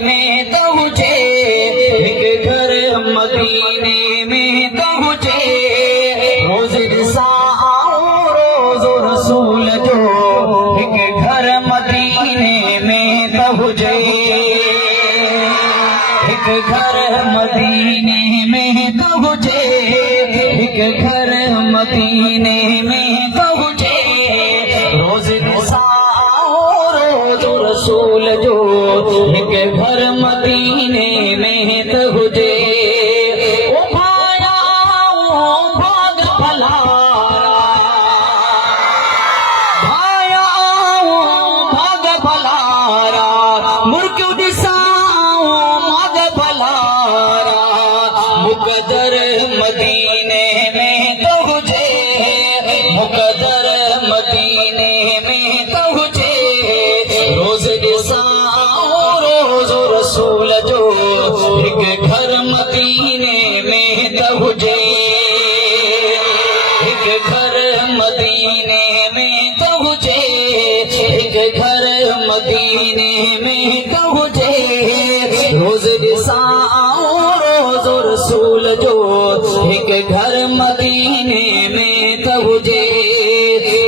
में तो हुजे, एक घर मदीने में तो हुजे। रोज़ ॾिसां आऊं रोज़ रसूल जो, एक घर मदीने में तो हुजे। एक घर मदीने में तो हुजे, एक घर मदीने में तो हुजे। रोज़ ॾिसां रोज़ रसूल जो, एक घर मदीने में तो हुजे। ओ भाया ओ भाग भलारा, भाया ओ भाग भलारा, मुर्गियों ॾिसां माग भलारा। मुक़दर मदीने में तो हुजे, मुक़दर मदीने में तो हुजे। रोज़ ॾिसां रोज़ रसूल जो, एक घर मदीने में तो हुजे। एक घर मदीने में तो हुजे, एक घर मदीने में तो हुजे। रोज़ ॾिसां रोज़ रसूल जो, एक घर मदीने में तो हुजे।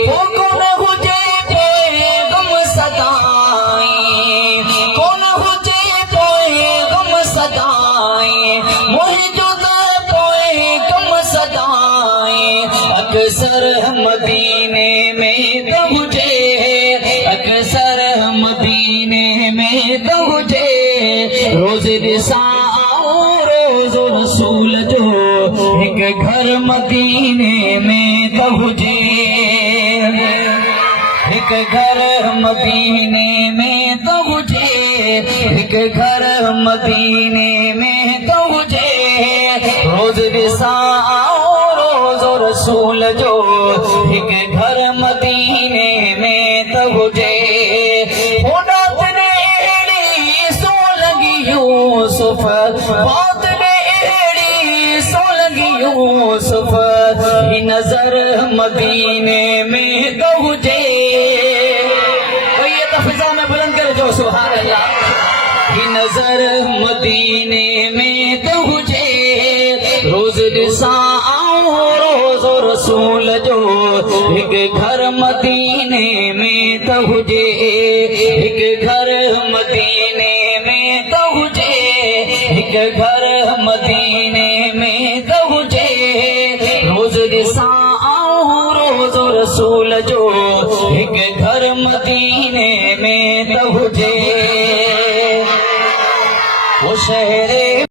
कौन हुजे पोइ गम सदाई, कौन हुजे पोइ गम सदाई, मुंहिंजो त पोइ गम सदाई। अक्सर मदीने में तो हुजे, अक्सर मदीने में तो हुजे। रोज़ ॾिसां रोज़ रसूल जो, एक घर मदीने में तो हुजे। एक घर मदीने में तो हुजे, एक घर मदीने में तो हुजे। रोज़ ॾिसां रोज़ रसूल जो, एक घर मदीने में तो हुजे। रात ने अहिड़ी सो लॻी यूसुफ, रात ने अहिड़ी सो लॻी यूसुफ। ही नज़र मदीने में तो हुजे। ये तफ़ज़ा में बुलंद कर जो सुभान अल्लाह। ही नज़र मदीने में तो हुजे। रोज़ ॾिसां रोज़ रसूल जो, एक घर मदीने में तो हुजे। एक घर मदीने में तो हुजे, एक घर मदीने में तो हुजे। रोज़ ॾिसां रोज़ रसूल जो, एक घर मदीने में तो हुजे। वो शहर